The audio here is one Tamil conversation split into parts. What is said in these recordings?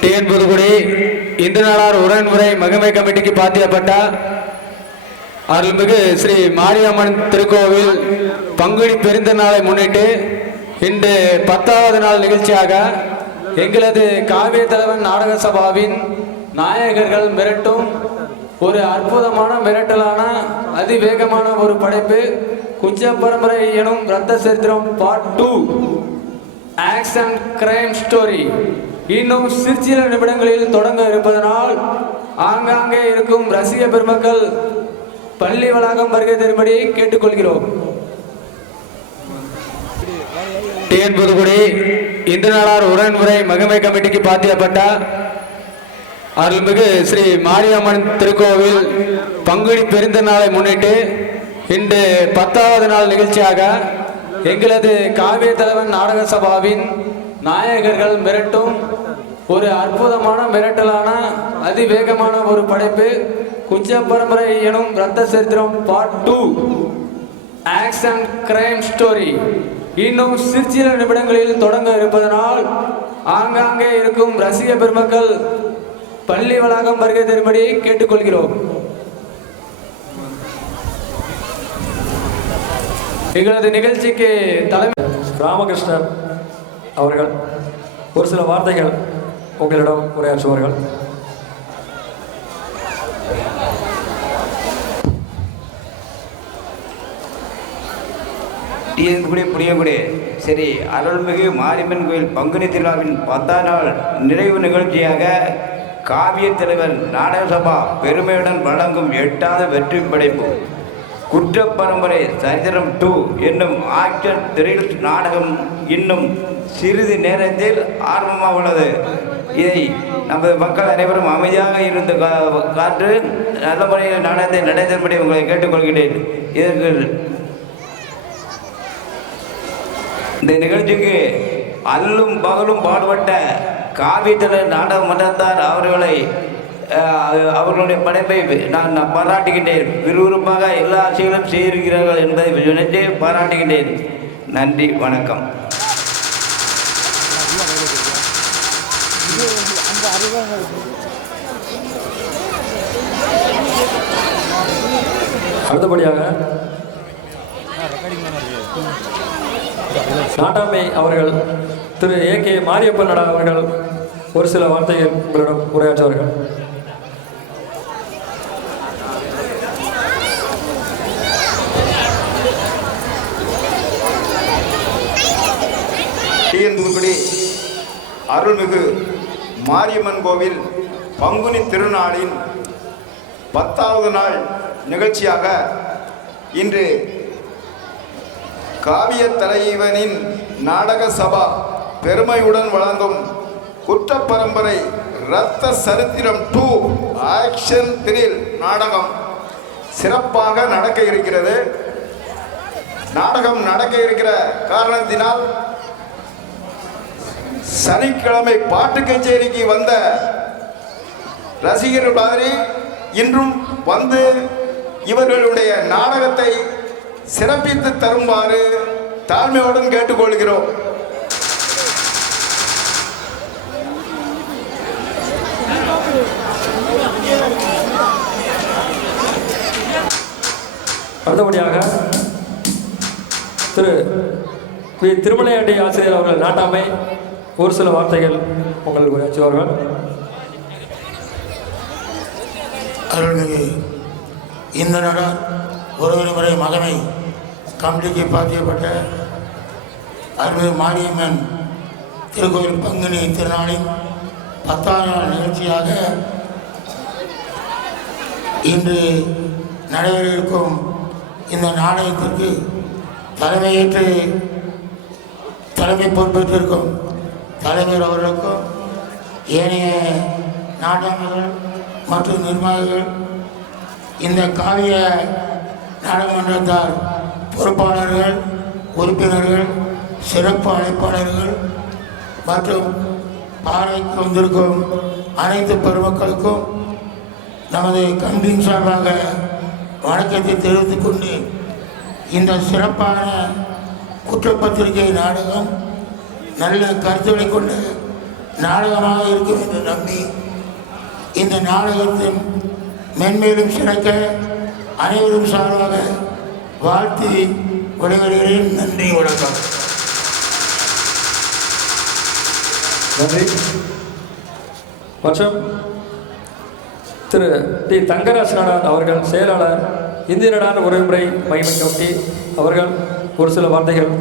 டிஎன் புதுக்குடி இந்து நாளார் உடன்முறை மகிமை கமிட்டிக்கு பாத்தியப்பட்ட அருள்மிகு ஸ்ரீ மாரியம்மன் திருக்கோவில் பங்குனி பெருந்தநாளை முன்னிட்டு இன்று 10வது நாள் நிகழ்ச்சியாக எங்களது காவிய தலைவன் நாடக சபாவின் நாயகர்கள் மிரட்டும் ஒரு அற்புதமான மிரட்டலான அதிவேகமான ஒரு படைப்பு குஞ்ச பரம்பரை எனும் ரத்த சரித்திரம் பார்ட் 2 ஆக்ஷன் கிரைம் ஸ்டோரி இன்னும் சிற்சில நிமிடங்களில் தொடங்க இருப்பதனால் ஆங்காங்கே இருக்கும் ரசிக பெருமக்கள் பள்ளி வளாகம் வருகை தரும்படி கேட்டுக்கொள்கிறோம். டிஎன் புதுக்குடி இந்து நாளார் உடன்முறை மகிமை கமிட்டிக்கு பாத்தியப்பட்ட அருள்மிகு ஸ்ரீ மாரியம்மன் திருக்கோவில் பங்குனி பெருந்தநாளை முன்னிட்டு இன்று 10வது நாள் நிகழ்ச்சியாக எங்களது காவிய தலைவன் நாடக சபாவின் நாயகர்கள் மிரட்டும் ஒரு அற்புதமான மிரட்டலான அதிவேகமான ஒரு படைப்பு குஞ்ச பரம்பரை எனும் ரத்த சரித்திரம் பார்ட் 2 ஆக்ஷன் கிரைம் ஸ்டோரி இன்னும் சிற்சில நிமிடங்களில் தொடங்க இருப்பதனால் ஆங்காங்கே இருக்கும் ரசிக பெருமக்கள் பள்ளி வளாகம் வருகை தரும்படி கேட்டுக்கொள்கிறோம். எங்களது நிகழ்ச்சிக்கு தலைமை ராமகிருஷ்ணன் அவர்கள் ஒரு சில வார்த்தைகள் உங்களிடம் உரையாற்றுவார்கள். புரியக்குடி சரி அருள்மிகு மாரியம்மன் கோயில் பங்குனி திருவிழாவின் 10ஆம் நாள் நிறைவு நிகழ்ச்சியாக காவிய தலைவர் நாடக சபா பெருமையுடன் வழங்கும் 8வது வெற்றி படைப்பு குற்ற பரம்பரை சரித்திரம் 2 என்னும் ஆக்ஷன் த்ரில் நாடகம் இன்னும் சிறிது நேரத்தில் ஆரம்பமாக உள்ளது. இதை நமது மக்கள் அனைவரும் அமைதியாக இருந்து காற்று நல்ல முறையில் நாடகத்தை நடைபெறும்படி உங்களை கேட்டுக்கொள்கிறேன். இதற்கு இந்த நிகழ்ச்சிக்கு அல்லும் பகலும் பாடுபட்ட காவியத்தினர் நாடக மன்றத்தார் அவர்களுடைய படைப்பை நான் பாராட்டுகின்றேன். விறுவிறுப்பாக எல்லா ஆட்சிகளும் செய்திருக்கிறார்கள் என்பதை நினைத்து பாராட்டுகின்றேன். நன்றி, வணக்கம். அடுத்தபடியாக நாட்டாமை அவர்கள் திரு ஏ.கே. மாரியப்பன் நடா அவர்கள் ஒரு சில வார்த்தைகள் உங்களிடம் உரையாற்றுவார்கள். புதுக்குடி அருள்மிகு மாரியம்மன் கோவில் பங்குனி திருநாளின் 10வது நாள் நிகழ்ச்சியாக இன்று காவிய தலைவனின் நாடக சபா பெருமையுடன் வழங்கும் குற்ற பரம்பரை இரத்த சரித்திரம் 2 ஆக்ஷன் த்ரில் நாடகம் சிறப்பாக நடக்க இருக்கிறது. நாடகம் நடக்க இருக்கிற காரணத்தினால் சனிக்கிழமை பாட்டு கச்சேரிக்கு வந்த ரசிகர்கள் மாதிரி இன்றும் வந்து இவர்களுடைய நாடகத்தை சிறப்பித்து தருமாறு தாழ்மையுடன் கேட்டுக்கொள்கிறோம். அடுத்தபடியாக திரு பி. திருமலையாண்டி ஆசிரியர் அவர்கள் நாட்டாமை ஒரு சில வார்த்தைகள் உங்கள் உரையாற்றுவார்கள். அருள்மிகு இந்த நாடார் ஒரு முறை மகனை கமிட்டிக்கு பாத்தியப்பட்ட அருள்மிகு மாரியம்மன் திருக்கோயில் பங்குனி திருநாளின் 10ஆம் நாள் நிகழ்ச்சியாக இன்று நடைபெற இருக்கும் இந்த நாடகத்திற்கு தலைமையேற்று தலைமை பொறுப்பேற்றிருக்கும் தலைவர் அவர்களுக்கும் ஏனைய நாடகங்கள் மற்றும் நிர்வாகிகள் இந்த காவிய நாடாளுமன்றத்தார் பொறுப்பாளர்கள் உறுப்பினர்கள் சிறப்பு அழைப்பாளர்கள் மற்றும் பாறைக்கு வந்திருக்கும் அனைத்து பெருமக்களுக்கும் நமது கமிட்டியின் சார்பாக வணக்கத்தை தெரிவித்துக் கொண்டு இந்த சிறப்பான குற்றப்பத்திரிகை நாடகம் நல்ல கருத்துக்களை கொண்டு நாடகமாக இருக்கும் என்று நம்பி இந்த நாடகத்தின் மென்மேலும் சிறக்க அனைவரும் சார்பாக வாழ்த்தி விடைபெறுகிறேன். நன்றி, வணக்கம். நன்றி. மற்றும் திரு டி தங்கராஜ் நாடார் அவர்கள், செயலாளர், இந்திய நாடார் உறவுமுறை மகிமை கமிட்டி அவர்கள் ஒரு சில வார்த்தைகள்.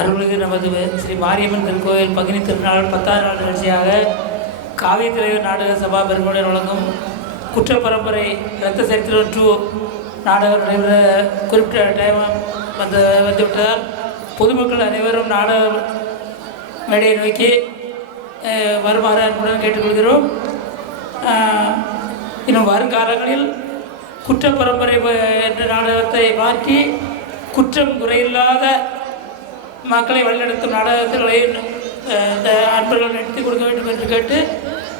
அருள்மிகு நமது ஸ்ரீ மாரியம்மன் திருக்கோயில் பங்கினி திருநாள் 10ஆம் நாள் நிகழ்ச்சியாக காவிய தலைவர் நாடக சபா பெருமையுடன் வழங்கும் குற்ற பரம்பரை இரத்த சரித்திரம் 2 நாடகம் நடைபெற குறிப்பிட்ட டைம் வந்துவிட்டதால் பொதுமக்கள் அனைவரும் நாடக மேடையை நோக்கி வருமாறு அன்புடன் கேட்டுக்கொள்கிறோம். இன்னும் வருங்காலங்களில் குற்ற பரம்பரை என்ற நாடகத்தை மாற்றி குற்றம் குறையில்லாத மக்களை வழிநடத்தும் நாடகங்களை இந்த அன்பர்கள் நடத்தி கொடுக்க வேண்டும் என்று கேட்டு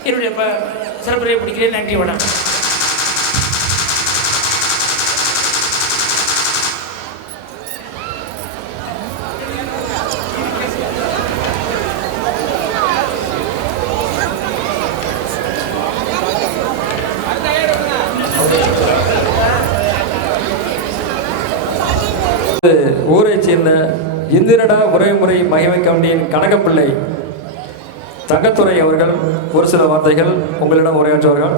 என்னுடைய சிறப்புரையை பிடிக்கிறேன். நன்றி, வணக்கம். ஊரைச் சேர்ந்த இந்திரடா உறவுமுறை மகிமை கமிட்டியின் கனகப்பிள்ளை தங்கத்துறை அவர்கள் ஒரு சில வார்த்தைகள் உங்களிடம் உரையாற்றுவார்கள்.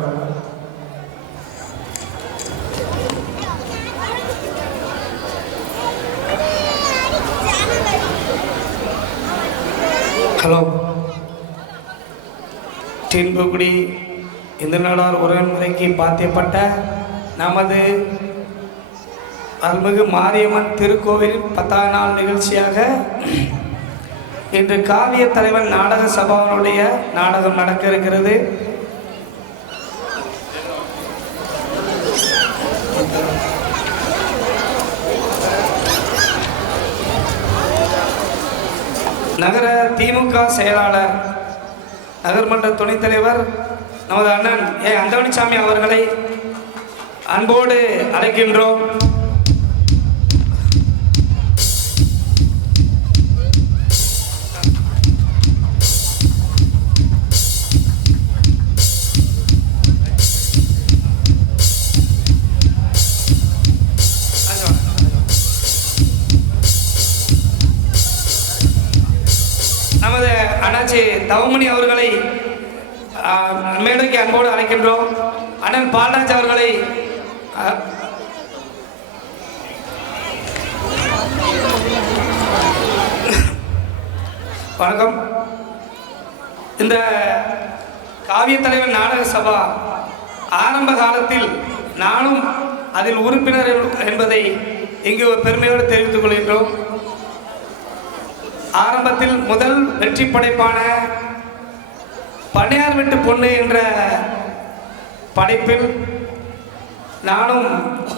ஹலோ. டின்புகுடி இந்திரநாடார் உறவுமுறைக்கு பாத்தியப்பட்ட நமது அருள்மிகு மாரியம்மன் திருக்கோவில் 10ஆம் நாள் நிகழ்ச்சியாக இன்று காவிய தலைவன் நாடக சபாவினுடைய நாடகம் நடக்க இருக்கிறது. நகர திமுக செயலாளர், நகர்மன்ற துணைத் தலைவர் நமது அண்ணன் அந்தோணிசாமி அவர்களை அன்போடு அழைக்கின்றோம். நமது அண்ணாச்சி தவமணி அவர்களை மேடைக்கு அன்போடு அழைக்கின்றோம். அண்ணன் பால்ராஜ் அவர்களை வணக்கம். இந்த காவிய தலைவன் நாடக சபா ஆரம்ப காலத்தில் நானும் அதில் உறுப்பினர் என்பதை இங்கு பெருமையோடு தெரிவித்துக் கொள்கின்றோம். ஆரம்பத்தில் முதல் வெற்றி படைப்பான பண்ணையார் வீட்டு பொண்ணு என்ற படைப்பில் நானும்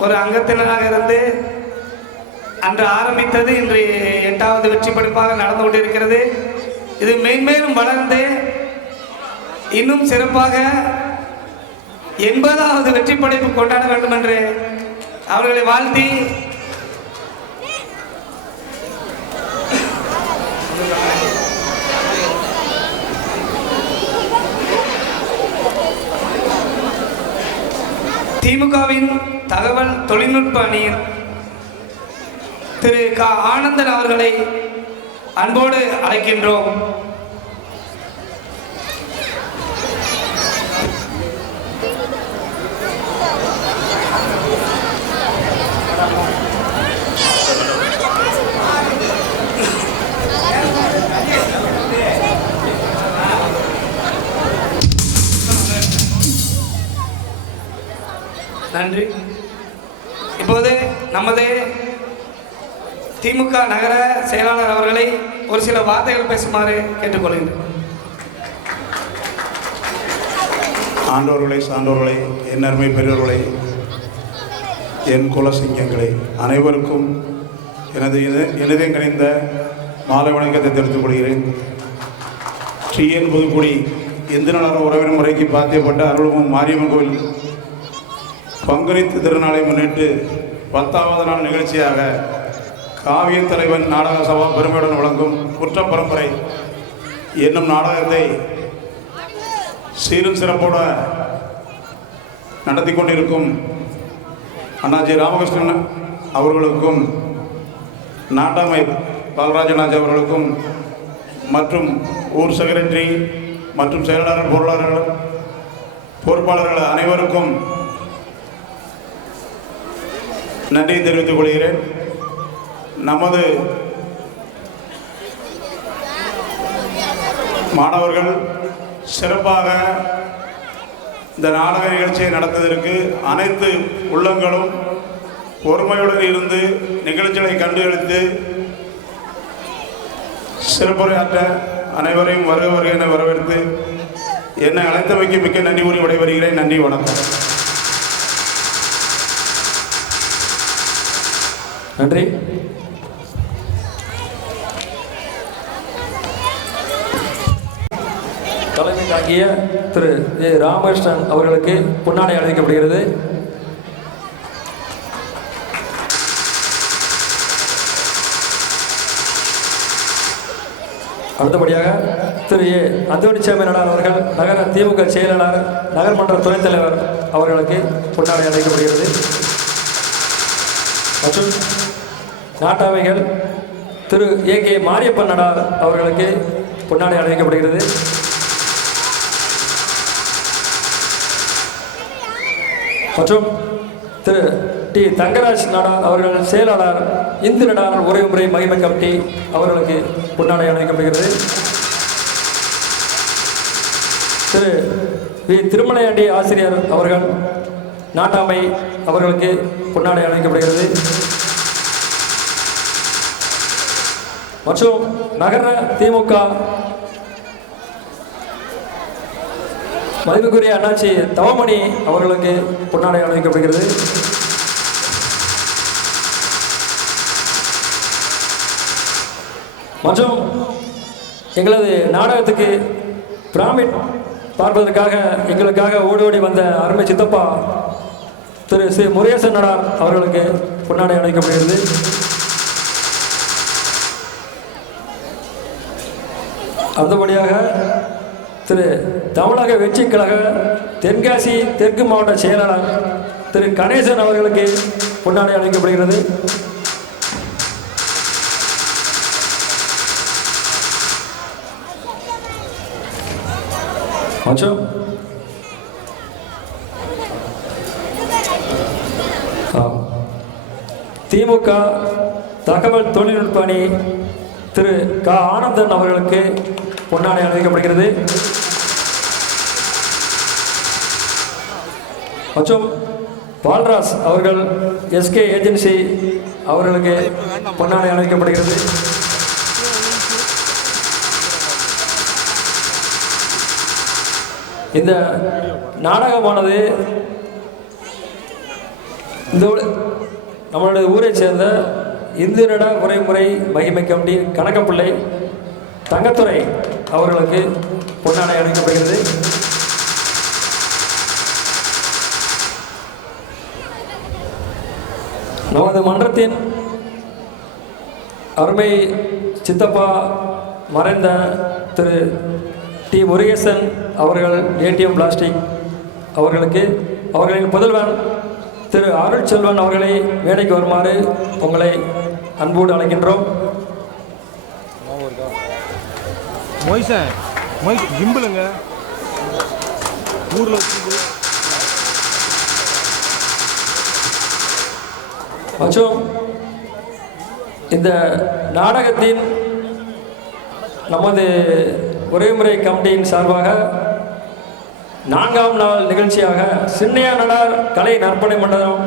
ஒரு அங்கத்தினராக இருந்து அன்று ஆரம்பித்தது இன்று 8வது வெற்றி படைப்பாக நடந்து கொண்டிருக்கிறது. இது மேன்மேலும் வளர்ந்து இன்னும் சிறப்பாக 80வது வெற்றி படைப்பு கொண்டாட வேண்டும் என்று அவர்களை வாழ்த்தி திமுகவின் தகவல் தொழில்நுட்ப அணியின் திரு க ஆனந்தன் அவர்களை அன்போடு அழைக்கின்றோம். நன்றி. இப்போது நமது திமுக நகர செயலாளர் அவர்களை ஒரு சில வார்த்தைகள் பேசுமாறு கேட்டுக்கொள்கின்றேன். ஆண்டோர்களே, சான்றோர்களே, என் அருமை பெரியவர்களே, என் குலசிங்கங்களே, அனைவருக்கும் எனதே கணிந்த மாலை வணக்கத்தை தெரிவித்துக் கொள்கிறேன். டிஎன் புதுக்குடி இந்திரநாடார் உறவினர் முறைக்கு பாத்தியப்பட்ட அருள்மிகு மாரியம்மன் கோவில் பங்குனி திருநாளை முன்னிட்டு 10வது நாள் நிகழ்ச்சியாக காவிய தலைவன் நாடக சபா பெருமையுடன் வழங்கும் குற்ற பரம்பரை என்னும் நாடகத்தை சீரும் சிறப்போட நடத்தி கொண்டிருக்கும் அண்ணாஜி ராமகிருஷ்ணன் அவர்களுக்கும் நாட்டாமை பாலராஜநாஜ் அவர்களுக்கும் மற்றும் ஊர் செக்ரட்டரி மற்றும் செயலாளர் பொறுப்பாளர்கள் அனைவருக்கும் நன்றி தெரிவித்துக் கொள்கிறேன். நமது மாணவர்கள் சிறப்பாக இந்த நாடக நிகழ்ச்சியை நடத்துவதற்கு அனைத்து உள்ளங்களும் பொறுமையுடன் இருந்து நிகழ்ச்சிகளை கண்டுகளித்து சிறப்புரையாற்ற அனைவரையும் வருக என வரவேற்று என்னை அழைத்தமைக்கு மிக்க நன்றி கூறி விடைபெறுகிறேன். நன்றி, வணக்கம். நன்றி. தலைமை தாங்கிய திரு ஏ ராமகிருஷ்ணன் அவர்களுக்கு பொன்னாடை அளிக்கப்படுகிறது. அடுத்தபடியாக திரு ஏ அந்தோணிச்சாமி நடார் அவர்கள் நகர திமுக செயலாளர் நகர்மன்ற துணைத் தலைவர் அவர்களுக்கு பொன்னாடை அளிக்கப்படுகிறது. மற்றும் நாட்டாமைகள் திரு ஏ கே மாரியப்பன் நடார் அவர்களுக்கு பொன்னாடை அளிக்கப்படுகிறது. மற்றும் திரு டி தங்கராஜ் நடார் அவர்கள் செயலாளர் இந்து நடார் உறவுமுறை மகிமை கமிட்டி அவர்களுக்கு பொன்னாடை அளிக்கப்படுகிறது. திரு வி திருமலையாண்டி ஆசிரியர் அவர்கள் நாட்டாமை அவர்களுக்கு பொன்னாடை அளிக்கப்படுகிறது. மற்றும் நகர திமுக மதிப்புக்குரிய அண்ணாச்சி தவமணி அவர்களுக்கு பொன்னாடை அளிக்கப்படுகிறது. மற்றும் எங்களது நாடகத்துக்கு பிராமிட் பார்ப்பதற்காக எங்களுக்காக ஓடி ஓடி வந்த அருமை சித்தப்பா திரு சி முருகேசன் நடார் அவர்களுக்கு பொன்னாடை அளிக்கப்படுகிறது. அடுத்தபடியாக திரு தமிழக வெற்றி கழக தென்காசி தெற்கு மாவட்ட செயலாளர் திரு கணேசன் அவர்களுக்கு பொன்னாடை அளிக்கப்படுகிறது. மற்றும் திமுக தகவல் தொழில்நுட்ப அணி திரு க ஆனந்தன் அவர்களுக்கு பொன்னாடை அளிக்கப்படுகிறது. மற்றும் பால்ராஜ் அவர்கள் எஸ்கே ஏஜென்சி அவர்களுக்கு பொன்னாடை அளிக்கப்படுகிறது. இந்த நாடகமானது இந்த நம்மளுடைய ஊரை சேர்ந்த இந்து நட உரைமுறை மகிமை கமிட்டி கணக்கப்பிள்ளை தங்கத்துறை அவர்களுக்கு பொன்னாடை அளிக்கப்படுகிறது. நமது மன்றத்தின் அருமை சித்தப்பா மறைந்த திரு டி முருகேசன் அவர்கள் ஏடிஎம் பிளாஸ்டிக் அவர்களுக்கு அவர்களின் முதல்வன் திரு அருள் செல்வன் அவர்களை மேடைக்கு வருமாறு உங்களை அன்போடு அழைக்கின்றோம். மற்றும் இந்த நாடகத்தின் நமது உரைமுறை கமிட்டியின் சார்பாக 4ஆம் நாள் நிகழ்ச்சியாக சின்னையா நடார் கலை நற்பணி மண்டலம்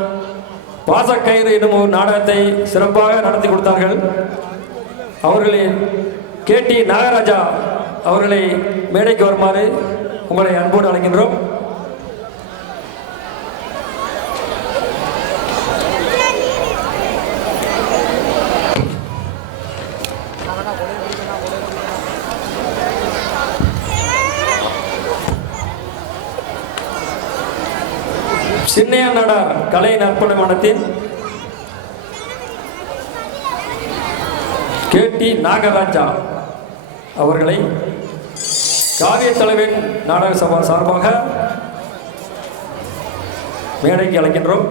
பாசக்கயிறு எனும் ஒரு நாடகத்தை சிறப்பாக நடத்தி கொடுத்தார்கள். அவர்களின் கேடி நாகராஜா அவர்களை மேடைக்கு வருமாறு உங்களை அன்போடு அழைக்கின்றோம். சின்னையா நடார் கலை நற்பணி மன்றத்தின் கேடி நாகராஜா அவர்களை காவிய தலைவன் நாடக சபா சார்பாக மேடைக்கு அழைக்கின்றோம்.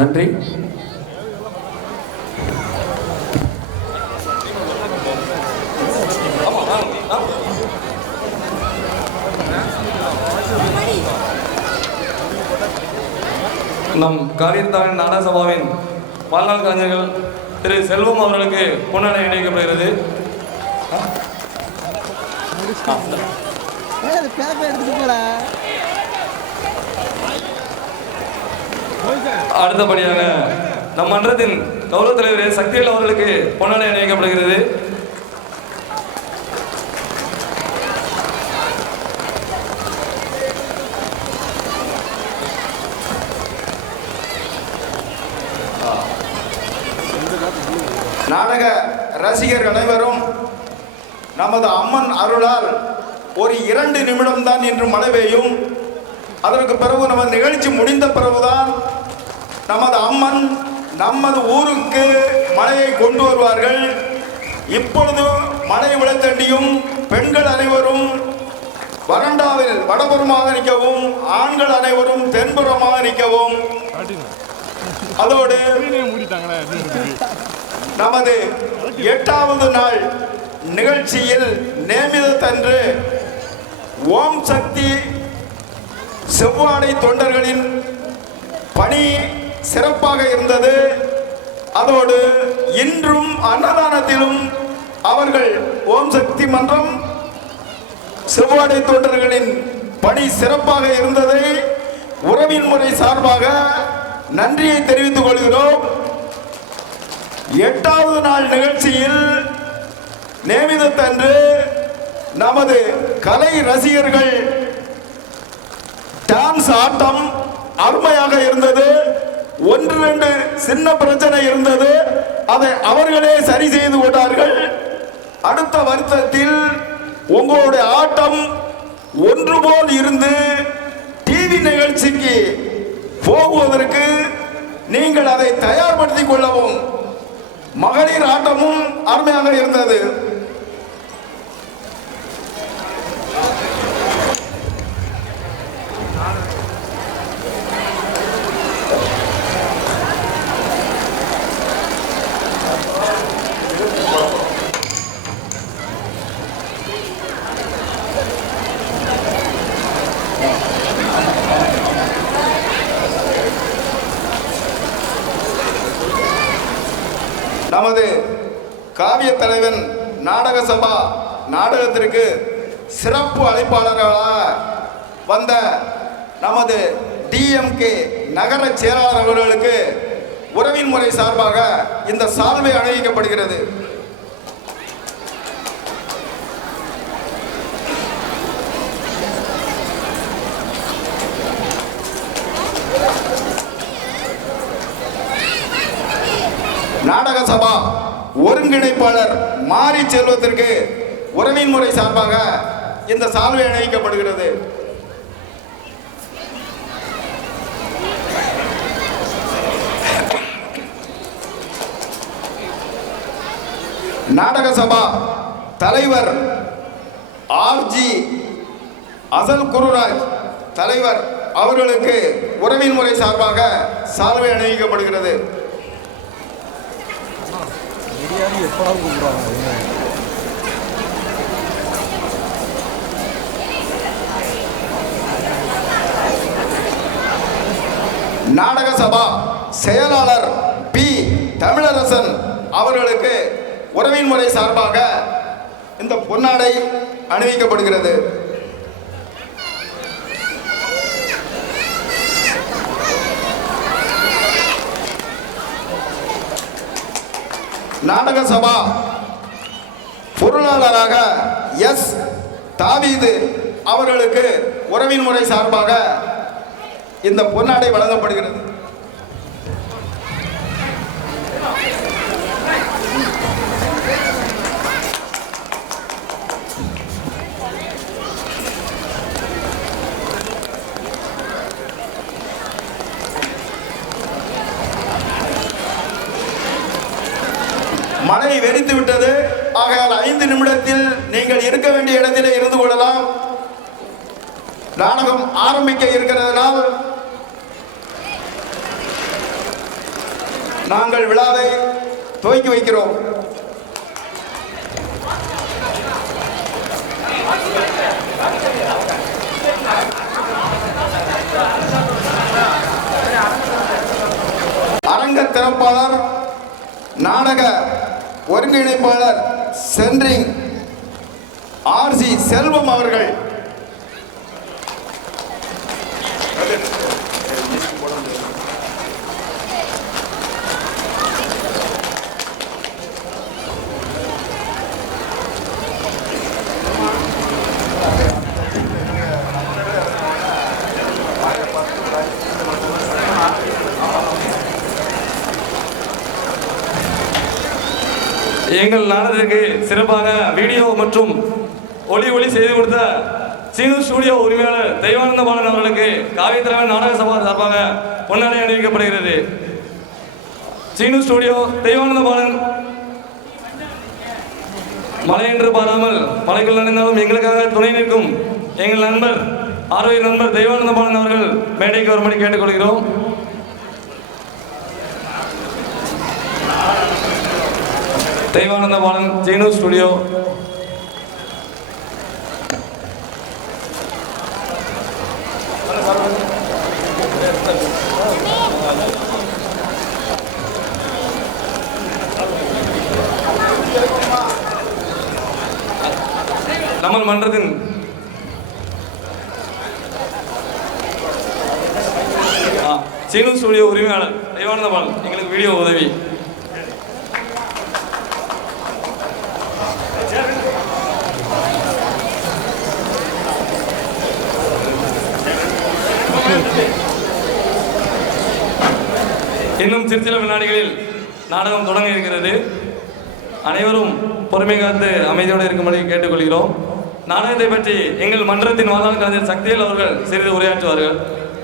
நன்றி. நம் காவியத்தாவின் நாடக சபாவின் வாழ்நாள் கலைஞர்கள் திரு செல்வம் அவர்களுக்கு பொன்னாடை இணைக்கப்படுகிறது. அடுத்தபடியாக நம் மன்றத்தின் கௌரவ தலைவர் சக்திவேல் அவர்களுக்கு பொன்னாடை இணைக்கப்படுகிறது. நாடக ரசிகர்கள் அனைவரும் நமது அம்மன் அருளால் ஒரு 2 நிமிடம்தான் இன்று மழை பெய்யும். அதற்கு பிறகு நமது நிகழ்ச்சி முடிந்த பிறகுதான் நமது அம்மன் நமது ஊருக்கு மழையை கொண்டு வருவார்கள். இப்பொழுது மழை விளைத்தண்டியும் பெண்கள் அனைவரும் வறண்டாவில் வடபுறமாக நிற்கவும், ஆண்கள் அனைவரும் தென்புறமாக நிற்கவும். அதோடு நமது 8வது நாள் நிகழ்ச்சியில் நேமிதத்தன்று ஓம் சக்தி செவ்வாடை தொண்டர்களின் பணி சிறப்பாக இருந்தது. அதோடு இன்றும் அன்னதானத்திலும் அவர்கள் ஓம் சக்தி மன்றம் செவ்வாடை தொண்டர்களின் பணி சிறப்பாக இருந்ததை உறவின் முறை சார்பாக நன்றியை தெரிவித்துக் கொள்கிறோம். 8வது நாள் நிகழ்ச்சியில் நேமிதத்தன்று நமது கலை ரசிகர்கள் டான்ஸ் ஆட்டம் அருமையாக இருந்தது. 1-2 சின்ன பிரச்சனை இருந்தது, அதை அவர்களே சரி செய்து கொண்டார்கள். அடுத்த வருத்தத்தில் உங்களுடைய ஆட்டம் ஒன்று போல் இருந்து டிவி நிகழ்ச்சிக்கு போகுவதற்கு நீங்கள் அதை தயார்படுத்திக் கொள்ளவும். மகளிர் ஆட்டமும் அருமையாக இருந்தது. நமது காவிய தலைவன் நாடக சபா நாடகத்திற்கு சிறப்பு அழைப்பாளர்களாக வந்த நமது டிஎம்கே நகர செயலாளர் அவர்களுக்கு உறவின் முறை சார்பாக இந்த சால்வை அணிவிக்கப்படுகிறது. நாடக சபா ஒருங்கிணைப்பாளர் மாரி செல்வத்திற்கு உறவின் முறை சார்பாக இந்த சால்வை அணிவிக்கப்படுகிறது. நாடக சபா தலைவர் ஆர்ஜி அசல் குருராஜ் தலைவர் அவர்களுக்கு உறவின் முறை சார்பாக சால்வை அணிவிக்கப்படுகிறது. நாடக சபா செயலாளர் பி தமிழரசன் அவர்களுக்கு உறவின் முறை சார்பாக இந்த பொன்னாடை அணிவிக்கப்படுகிறது. நாடக சபா பொருளாளராக எஸ் தாவீது அவர்களுக்கு உறவின் முறை சார்பாக இந்த பொன்னாடை வழங்கப்படுகிறது. மழை வெறித்து விட்டது. ஆகையால் 5 நிமிடத்தில் நீங்கள் இருக்க வேண்டிய இடத்திலே இருந்து கொள்ளலாம். நாடகம் ஆரம்பிக்க இருக்கிறதுனால் நாங்கள் விழாவை துவக்கி வைக்கிறோம். அரங்க திறப்பாளர் நாடக ஒருங்கிணைப்பாளர் சென்ட்ரிங் ஆர்சி செல்வம் அவர்கள் எங்கள் நாடகத்திற்கு சிறப்பாக வீடியோ மற்றும் ஒளி செய்து கொடுத்த சீனு ஸ்டுடியோ உரிமையாளர் தெய்வானந்த பாலன் அவர்களுக்கு காவிய தலைவன் நாடக சபா சார்பாக பொன்னாடை அணிவிக்கப்படுகிறது. சீனு ஸ்டுடியோ தெய்வானந்த பாலன் மழை என்று பாராமல் மலைக்குள் நனைந்தாலும் எங்களுக்காக துணை நிற்கும் எங்கள் நண்பர் ஆரோக்கிய நண்பர் தெய்வானந்த பாலன் அவர்கள் மேடைக்கு வரும்படி கேட்டுக்கொள்கிறோம். தெய்வானந்த பாலன் சீனு ஸ்டுடியோ. நம்ம மன்றத்தின் சீனு ஸ்டுடியோ உரிமையாளர் தெய்வானந்த பாலன் எங்களுக்கு வீடியோ உதவி. இன்னும் சிற்சில வினாடிகளில் நாடகம் தொடங்க இருக்கிறது. அனைவரும் பொறுமை காத்து அமைதியோடு இருக்கும்படி கேட்டுக்கொள்கிறோம். நாடகத்தை பற்றி எங்கள் மன்றத்தின் வாதாள் கலைஞர் சக்திவேல் அவர்கள் சிறிது உரையாற்றுவார்கள்.